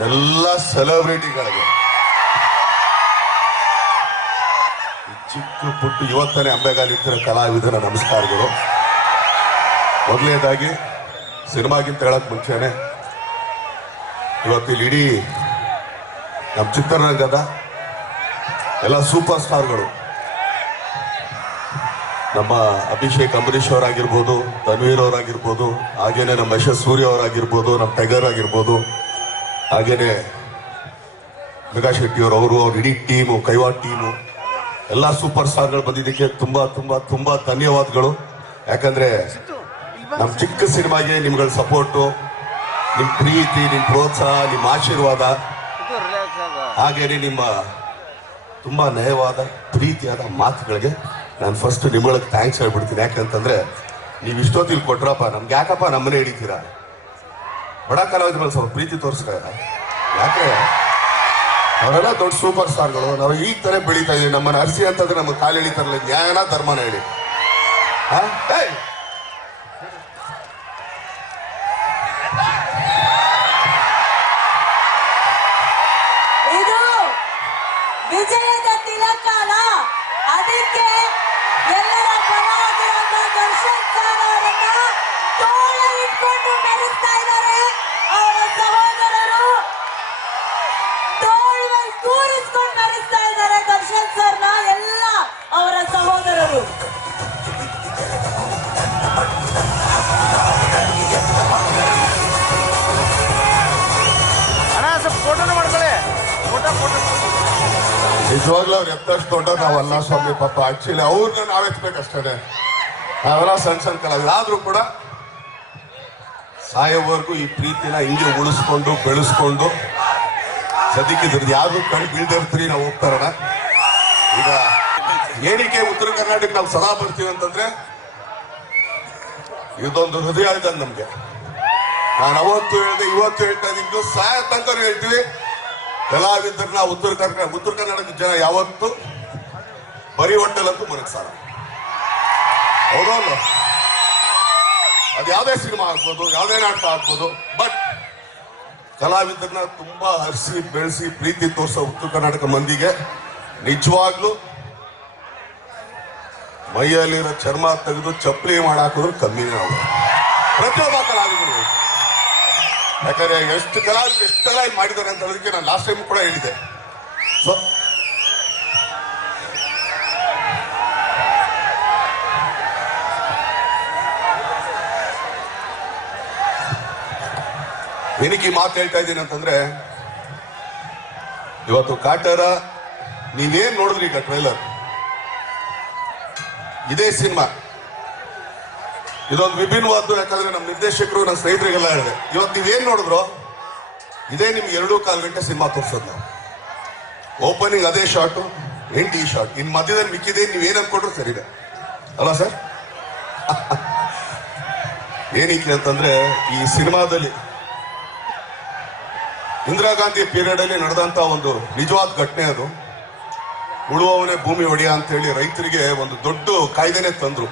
ನನ್ನೆಲ್ಲ ಸೆಲೆಬ್ರಿಟಿಗಳಿಗೆ ಚಿಕ್ಕ ಪುಟ್ಟು ಇವತ್ತನೇ ಅಂಬೆಗಾಲಿತ್ತಿನ ಕಲಾವಿದರ ನಮಸ್ಕಾರಗಳು. ಮೊದಲನೇದಾಗಿ ಸಿನಿಮಾಗಿಂತ ಹೇಳಕ್ ಮುಂಚೆನೆ ಇವತ್ತಿಲ್ಲಿ ಇಡೀ ನಮ್ಮ ಚಿತ್ರರಂಗದ ಎಲ್ಲ ಸೂಪರ್ ಸ್ಟಾರ್ಗಳು, ನಮ್ಮ ಅಭಿಷೇಕ್ ಅಂಬರೀಶ್ ಅವರಾಗಿರ್ಬೋದು, ತನ್ವೀರ್ ಅವರಾಗಿರ್ಬೋದು, ಹಾಗೇನೆ ನಮ್ಮ ಯಶಸ್ ಸೂರ್ಯ ಅವರಾಗಿರ್ಬೋದು, ನಮ್ಮ ಟೈಗರ್ ಆಗಿರ್ಬೋದು, ಹಾಗೇನೆ ಮೆಗಾ ಶೆಟ್ಟಿ ಅವರು, ಅವ್ರ ಇಡೀ ಟೀಮು, ಕೈವಾಡ್ ಟೀಮು, ಎಲ್ಲ ಸೂಪರ್ ಸ್ಟಾರ್ಗಳು ಬಂದಿದ್ದಕ್ಕೆ ತುಂಬಾ ತುಂಬಾ ತುಂಬಾ ಧನ್ಯವಾದಗಳು. ಯಾಕಂದ್ರೆ ನಮ್ಮ ಚಿಕ್ಕ ಸಿನಿಮಾಗೆ ನಿಮ್ಗಳ ಸಪೋರ್ಟು, ನಿಮ್ಮ ಪ್ರೀತಿ, ನಿಮ್ಮ ಪ್ರೋತ್ಸಾಹ, ನಿಮ್ಮ ಆಶೀರ್ವಾದ, ಹಾಗೇನೆ ನಿಮ್ಮ ತುಂಬಾ ನಯವಾದ ಪ್ರೀತಿಯಾದ ಮಾತುಗಳಿಗೆ ನಾನು ಫಸ್ಟ್ ನಿಮ್ಗಳಿಗೆ ಥ್ಯಾಂಕ್ಸ್ ಹೇಳ್ಬಿಡ್ತೀನಿ. ಯಾಕಂತಂದ್ರೆ ನೀವು ಇಷ್ಟೊತ್ತಿಲ್ ಕೊಟ್ರಪ್ಪ, ನಮ್ಗೆ ಯಾಕಪ್ಪ ನಮ್ಮನೆ ಹಿಡಿತೀರಾ? ಬಡ ಕಲಾವಿದ ಮೇಲೆ ಸ್ವಲ್ಪ ಪ್ರೀತಿ ತೋರಿಸ್ಕ. ಯಾಕೆ ಅವರೆಲ್ಲ ದೊಡ್ಡ ಸೂಪರ್ ಸ್ಟಾರ್ಗಳು, ನಾವು ಈಗ ತರ ಬೆಳೀತಾ ಇದೀವಿ. ನಮ್ಮನ್ನ ಅರ್ಸಿ ಅಂತಂದ್ರೆ ನಮಗೆ ಕಾಲು ಎಳಿತಾರಲ್ಲ, ನ್ಯಾಯನ ಧರ್ಮನ ಹೇಳಿ. ಇದು ವಿಜಯದ ತಿಲಕಾಲ. ಅದಕ್ಕೆ ಎಲ್ಲರ ಪರವಾಗಿರುವ ದರ್ಶನ್ ಸರ್ ಅವರನ್ನ ತೋಳಲಿಟ್ಕೊಂಡು ಮೆರೆಸ್ತಾ ಇದ್ದಾರೆ. ಅವರ ಸಹೋದರರು ತೋಳಲ್ಲಿ ಕೂರಿಸ್ಕೊಂಡು ಮೆರೆಸ್ತಾ ಇದ್ದಾರೆ ದರ್ಶನ್ ಸರ್ನ ಎಲ್ಲ ಅವರ ಸಹೋದರರು. ನಿಜವಾಗ್ಲೂ ಅವ್ರು ಎತ್ತಷ್ಟು ದೊಡ್ಡ ನಾವಲ್ಲ ಸ್ವಾಮಿ. ಪಾಪ ಆಕ್ಚುಲಿ ಅವ್ರನ್ನ ನಾವೆತ್ಬೇಕಷ್ಟೇ. ನಾವೆಲ್ಲ ಸಣ್ಣ ಸಣ್ಣ ಕಲಾವಿದ ಆದ್ರೂ ಕೂಡ ಸಾಯೋವರೆಗೂ ಈ ಪ್ರೀತಿನ ಹಿಂಗೆ ಉಳಿಸ್ಕೊಂಡು ಬೆಳೆಸ್ಕೊಂಡು ಸದ್ಯಕ್ಕಿದ್ರದ್ದು ಯಾವ್ದು ಕಣ್ ಬೀಳ್ದಿರ್ತೀರಿ ನಾವು ಹೋಗ್ತಾರಣ. ಈಗ ಏನಕ್ಕೆ ಉತ್ತರ ಕರ್ನಾಟಕ ನಾವು ಸದಾ ಬರ್ತೀವಿ ಅಂತಂದ್ರೆ ಇದೊಂದು ಹೃದಯ ಇದ್ದಂಗೆ ನಮ್ಗೆ. ನಾನು ಅವತ್ತು ಹೇಳಿದೆ, ಇವತ್ತು ಹೇಳ್ತಾ ಇದ್ದೀನಿ, ಇನ್ನೂ ಸಾಯ ತನಕ ಹೇಳ್ತೀವಿ. ಕಲಾವಿದರನ್ನ ಉತ್ತರ ಕರ್ನಾಟಕದ ಜನ ಯಾವತ್ತು ಬರೀ ಹೊಟ್ಟೆಲಂತೂ ಮನಸ್ಸಾರ. ಹೌದಲ್ಲ? ಅದು ಯಾವುದೇ ಸಿನಿಮಾ ಆಗ್ಬೋದು, ಯಾವುದೇ ನಾಟಕ ಆಗ್ಬೋದು, ಬಟ್ ಕಲಾವಿದರನ್ನ ತುಂಬಾ ಹರಿಸಿ ಬೆಳೆಸಿ ಪ್ರೀತಿ ತೋರಿಸೋ ಉತ್ತರ ಕರ್ನಾಟಕ ಮಂದಿಗೆ ನಿಜವಾಗ್ಲೂ ಮೈಯಲ್ಲಿರೋ ಚರ್ಮ ತೆಗೆದು ಚಪ್ಪಲಿ ಮಾಡಾಕಿದ್ರು ಕಮ್ಮಿನೇ ನಾವು ಪ್ರತಿಯೊಬ್ಬ ಕಲಾವಿದರು. ಯಾಕಂದ್ರೆ ಎಷ್ಟು ಕಲಾವಿದರು ಮಾಡಿದ್ದಾರೆ ಅಂತ ಹೇಳೋದಕ್ಕೆ ನಾನು ಲಾಸ್ಟ್ ಟೈಮ್ ಕೂಡ ಹೇಳಿದೆ. ಸೊ ಏನಕ್ಕೆ ಮಾತು ಹೇಳ್ತಾ ಇದ್ದೀನಿ ಅಂತಂದ್ರೆ, ಇವತ್ತು ಕಾಟರ ನೀವೇನ್ ನೋಡಿದ್ರಿ ಈಗ ಟ್ರೈಲರ್, ಇದೇ ಸಿನಿಮಾ ಇದೊಂದು ವಿಭಿನ್ನವಾದ್ದು. ಯಾಕಂದ್ರೆ ನಮ್ಮ ನಿರ್ದೇಶಕರು, ನನ್ನ ಸ್ನೇಹಿತರಿಗೆಲ್ಲ ಹೇಳಿದೆ, ಇವತ್ತು ನೀವೇನ್ ನೋಡಿದ್ರು ಇದೇ ನಿಮ್ಗೆ 2.25 ಗಂಟೆ ಸಿನಿಮಾ ತೋರಿಸೋದು. ನಾವು ಓಪನಿಂಗ್ ಅದೇ ಶಾರ್ಟು, ಎಂಡ್ ಈ ಶಾರ್ಟ್, ಇನ್ ಮಧ್ಯದಲ್ಲಿ ಮಿಕ್ಕಿದೆ ನೀವೇನ್ ಅನ್ಕೊಂಡ್ರು ಸರಿದೆ ಅಲ್ಲ ಸರ್? ಏನಕ್ಕೆ ಅಂತಂದ್ರೆ ಈ ಸಿನಿಮಾದಲ್ಲಿ ಇಂದಿರಾ ಗಾಂಧಿ ಪೀರಿಯಡ್ ಅಲ್ಲಿ ನಡೆದಂತ ಒಂದು ನಿಜವಾದ ಘಟನೆ ಅದು. ಉಳುವವನೇ ಭೂಮಿ ಒಡೆಯ ಅಂತ ಹೇಳಿ ರೈತರಿಗೆ ಒಂದು ದೊಡ್ಡ ಕಾಯ್ದೆನೆ ತಂದ್ರು.